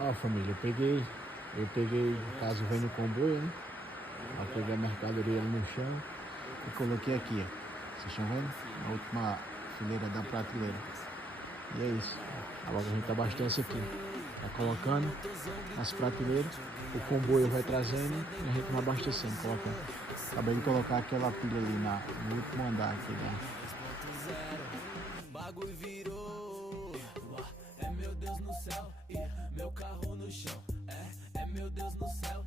Ó, família, eu peguei, no caso vem no comboio, né? Eu peguei a mercadoria ali no chão e coloquei aqui, ó. Vocês estão vendo? Na última fileira da prateleira. E é isso. Agora a gente abastece aqui. Tá colocando as prateleiras, o comboio vai trazendo e a gente vai abastecendo, colocando. Acabei de colocar aquela pilha ali no último andar aqui, né? Bagulho virou, é meu Deus no céu e meu carro no chão. É meu Deus no céu.